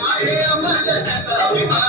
आहे आम्हाला त्याचा अभिमान.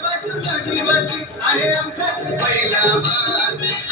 I am blessed by love.